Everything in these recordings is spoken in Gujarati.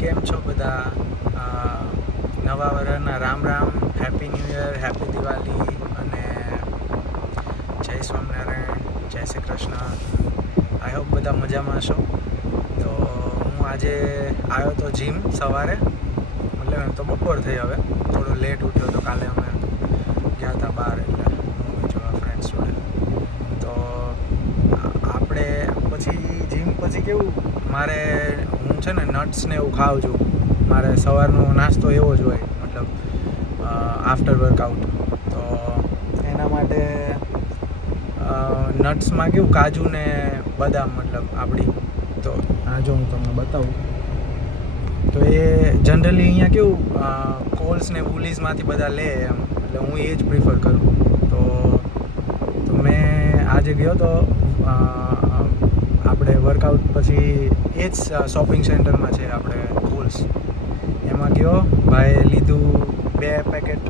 કેમ છો બધા? નવા વર્ષના Ram Ram, happy new year, happy Diwali અને જય સ્વામિનારાયણ, જય શ્રી કૃષ્ણ. આઈ હોપ બધા મજામાં હશો. તો હું આજે આવ્યો તો જીમ સવારે, મતલબ એમ તો બપોર થઈ, હવે થોડો લેટ ઉઠ્યો તો. કાલે અમે ગયા હતા બહાર, એટલે મૂવી જોવા ફ્રેન્ડ્સ જોડે. તો આપણે પછી જીમ પછી કેવું, મારે હું છે ને નટ્સ ને એવું ખાઉં છું. મારે સવારનો નાસ્તો એવો જ હોય, મતલબ આફ્ટર વર્કઆઉટ. તો એના માટે નટ્સમાં કેવું કાજુ ને બદામ, મતલબ આપણી, તો આ જો હું તમને બતાવું. તો એ જનરલી અહીંયા કેવું કોલ્સ ને વુલીઝમાંથી બધા લે એમ, એટલે હું એ જ પ્રિફર કરું. તો મેં આજે ગયો તો આપણે વર્કઆઉટ પછી એ જ શોપિંગ સેન્ટરમાં છે આપણે કોલ્સ, એમાં ગયો. ભાઈ લીધું 2 પેકેટ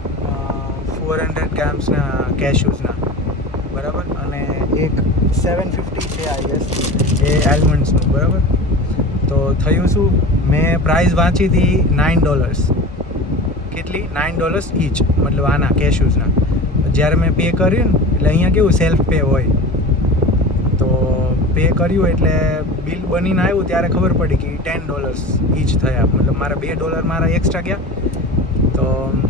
400 ગ્રામ્સના કેશ્યુઝના, બરાબર, અને એક 750 છે આઈ ગેસ એ આલમંડ્સનું, બરાબર. તો થયું શું, મેં પ્રાઇસ વાંચી હતી $9. કેટલી? $9 ઈચ, મતલબ આના કેશ્યુઝના. જ્યારે મેં પે કર્યું ને, એટલે અહીંયા કેવું સેલ્ફ પે હોય, તો પે કર્યું એટલે બિલ બનીને આવ્યું ત્યારે ખબર પડી કે $10 ઈચ થયા. મતલબ મારા $2 મારા એક્સ્ટ્રા ગયા. તો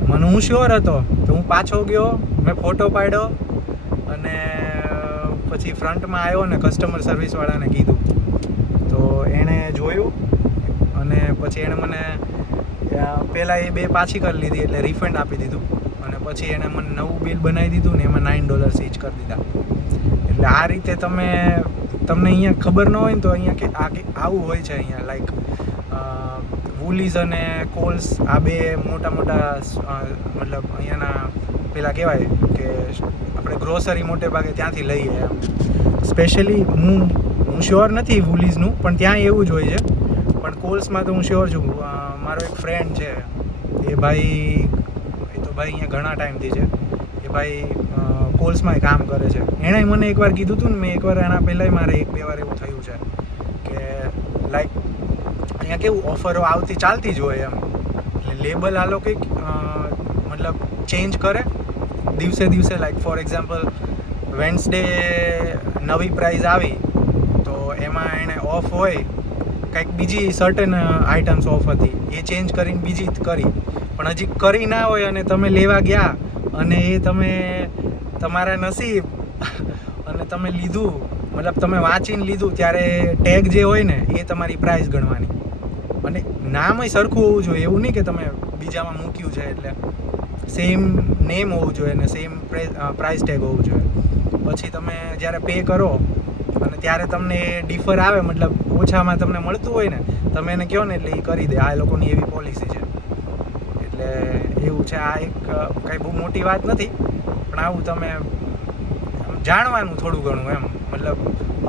મને હું શ્યોર હતો, તો હું પાછો ગયો, મેં ફોટો પાડ્યો અને પછી ફ્રન્ટમાં આવ્યો ને કસ્ટમર સર્વિસવાળાને કીધું. તો એણે જોયું અને પછી એણે મને પહેલાં એ 2 પાછી કરી લીધી, એટલે રિફંડ આપી દીધું. અને પછી એણે મને નવું બિલ બનાવી દીધું ને એમાં $9 ઈચ કરી દીધા. એટલે આ રીતે તમને અહીંયા ખબર ન હોય ને, તો અહીંયા આવું હોય છે અહીંયા. લાઈક વુલીઝ અને કોલ્સ, આ 2 મોટા મતલબ અહીંયાના પેલા કહેવાય કે આપણે ગ્રોસરી મોટે ભાગે ત્યાંથી લઈએ એમ. સ્પેશિયલી હું શ્યોર નથી વુલીઝનું, પણ ત્યાં એવું જ હોય છે. પણ કોલ્સમાં તો હું શ્યોર છું. મારો એક ફ્રેન્ડ છે, એ ભાઈ અહીંયા ઘણા ટાઈમથી છે. એ ભાઈ કોલ્સમાં કામ કરે છે. એણે મને એકવાર કીધું હતું ને, મેં એકવાર એના પહેલાંય મારે 1-2 વાર એવું થયું છે કે લાઈક અહીંયા કેવું ઓફરો ચાલતી જ હોય એમ. એટલે લેબલ આ લોકો મતલબ ચેન્જ કરે દિવસે. લાઈક ફોર એક્ઝામ્પલ વેન્સડે નવી પ્રાઇઝ આવી, તો એમાં એણે ઓફ હોય, કંઈક બીજી સર્ટન આઇટમ્સ ઓફ હતી, એ ચેન્જ કરીને બીજી કરી. પણ હજી કરી ના હોય અને તમે લેવા ગયા અને એ તમારા નસીબ અને તમે લીધું, મતલબ તમે વાંચીને લીધું, ત્યારે ટેગ જે હોય ને એ તમારી પ્રાઇસ ગણવાની. અને નામય સરખું હોવું જોઈએ, એવું નહીં કે તમે બીજામાં મૂક્યું છે એટલે સેમ નેમ હોવું જોઈએ અને સેમ પ્રાઇસ ટેગ હોવું જોઈએ. પછી તમે જ્યારે પે કરો અને ત્યારે તમને ડિફર આવે, મતલબ ઓછામાં તમને મળતું હોય ને, તમે એને કહો ને એટલે એ કરી દે. આ લોકોની એવી પોલિસી છે. એટલે એવું છે. આ એક કંઈ બહુ મોટી વાત નથી, પણ આવું તમે જાણવાનું થોડું ઘણું એમ, મતલબ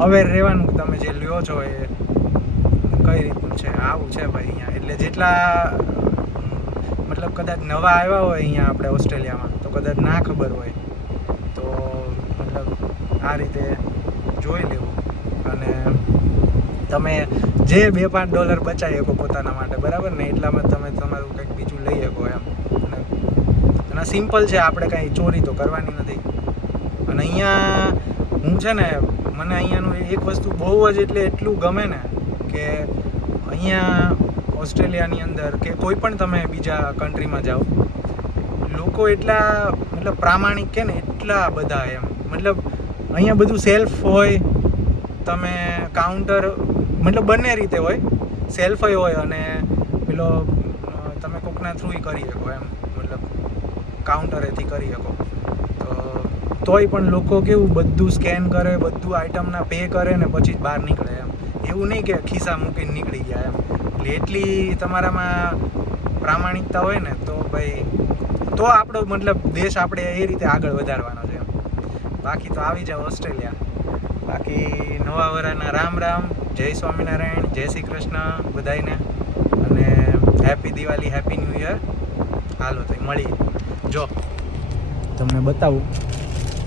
અવેર રહેવાનું કે તમે જે લ્યો છો એ કઈ રીતનું છે. આવું છે ભાઈ અહીંયા. એટલે જેટલા મતલબ કદાચ નવા આવ્યા હોય અહીંયા આપણે ઓસ્ટ્રેલિયામાં, તો કદાચ ના ખબર હોય, તો મતલબ આ રીતે જોઈ લેવું. અને તમે જે $2-5 બચાવી શકો પોતાના માટે, બરાબર ને, એટલામાં તમે તમારું કંઈક બીજું લઈ શકો એમ. અને સિમ્પલ છે, આપણે કાંઈ ચોરી તો કરવાની નથી. અને અહીંયા હું છે ને, મને અહીંયાનું એક વસ્તુ બહુ જ એટલું ગમે ને, કે અહીંયા ઓસ્ટ્રેલિયાની અંદર કે કોઈ પણ તમે બીજા કન્ટ્રીમાં જાઓ, લોકો એટલા મતલબ પ્રામાણિક કે ને, એટલા બધા એમ. મતલબ અહીંયા બધું સેલ્ફ હોય, તમે કાઉન્ટર મતલબ બંને રીતે હોય, સેલ્ફય હોય અને પેલો તમે કોકના થ્રુય કરી શકો એમ, મતલબ કાઉન્ટરેથી કરી શકો. તોય પણ લોકો કેવું બધું સ્કેન કરે, બધું આઇટમના પે કરે ને પછી જ બહાર નીકળે એમ. એવું નહીં કે ખિસ્સા મૂકીને નીકળી ગયા એમ. એટલે એટલી તમારામાં પ્રામાણિકતા હોય ને, તો ભાઈ તો આપણો મતલબ દેશ આપણે એ રીતે આગળ વધારવાનો છે એમ. બાકી તો આવી જાઓ ઓસ્ટ્રેલિયા. બાકી નવા વર્ષના રામ રામ, જય સ્વામિનારાયણ, જય શ્રી કૃષ્ણ બધાયને, અને happy Diwali, happy new year. હાલો તો મળીએ. જો તમને બતાવું,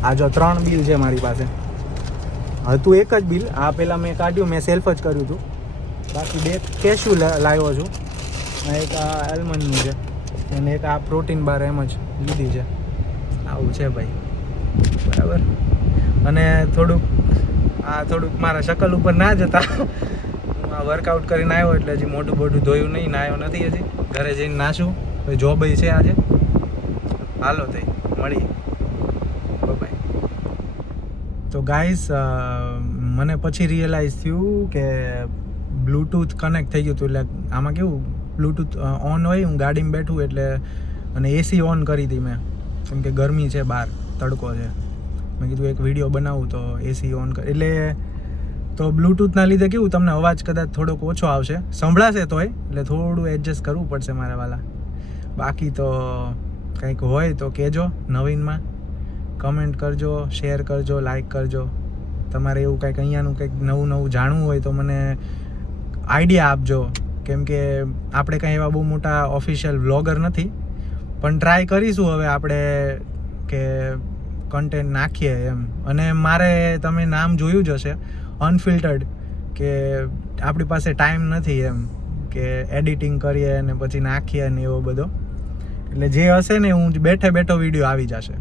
આ જો 3 બિલ છે મારી પાસે. હતું એક જ બિલ, આ પહેલાં મેં કાઢ્યું, મેં સેલ્ફ જ કર્યું હતું. બાકી 2 કેશ્યુ લાવ્યો છું. એક આ આલ્મંડનું છે અને એક આ પ્રોટીન બાર એમ જ લીધી છે. આવું છે ભાઈ, બરાબર. અને થોડુંક મારા શકલ ઉપર ના જતા, હું આ વર્કઆઉટ કરીને આવ્યો એટલે હજી મોઢું બોઢું ધોયું નહીં, નાહ્યો નથી હજી. ઘરે જઈને નાશું, ભાઈ જોબ છે આજે. હાલો તે મળીએ, બાય. તો ગાઈસ, મને પછી રિયલાઇઝ થયું કે બ્લૂટૂથ કનેક્ટ થઈ ગયું હતું. એટલે આમાં કેવું બ્લૂટૂથ ઓન હોય, હું ગાડીમાં બેઠું એટલે, અને એસી ઓન કરી હતી મેં, કેમ કે ગરમી છે બહાર, તડકો છે. મેં કીધું એક વિડીયો બનાવું તો એસી ઓન એટલે તો બ્લૂટૂથના લીધે કેવું તમને અવાજ કદાચ થોડોક ઓછો આવશે, સંભળાશે તોય, એટલે થોડું એડજસ્ટ કરવું પડશે મારે વાલા. બાકી તો કંઈક હોય તો કહેજો, નવીનમાં કમેન્ટ કરજો, શેર કરજો, લાઈક કરજો. તમારે એવું કંઈક અહીંયાનું કંઈક નવું જાણવું હોય તો મને આઈડિયા આપજો, કેમ કે આપણે કંઈ એવા બહુ મોટા ઓફિશિયલ વ્લોગર નથી, પણ ટ્રાય કરીશું હવે આપણે કે કન્ટેન્ટ નાખીએ એમ. અને મારે તમે નામ જોયું જ હશે, અનફિલ્ટર્ડ, કે આપણી પાસે ટાઈમ નથી એમ કે એડિટિંગ કરીએ અને પછી નાખીએ ને એવો બધો. એટલે જે હશે ને હું બેઠો વિડીયો આવી જશે.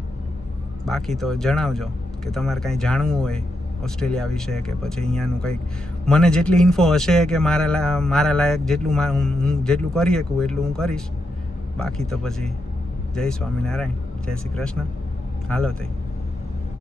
બાકી તો જણાવજો કે તમારે કાંઈ જાણવું હોય ઓસ્ટ્રેલિયા વિશે, કે પછી અહીંયાનું કંઈક મને જેટલી ઇન્ફો હશે કે મારા લાયક જેટલું હું જેટલું કરી શકું એટલું હું કરીશ. બાકી તો પછી જય સ્વામિનારાયણ, જય શ્રી કૃષ્ણ. હાલો તઈ.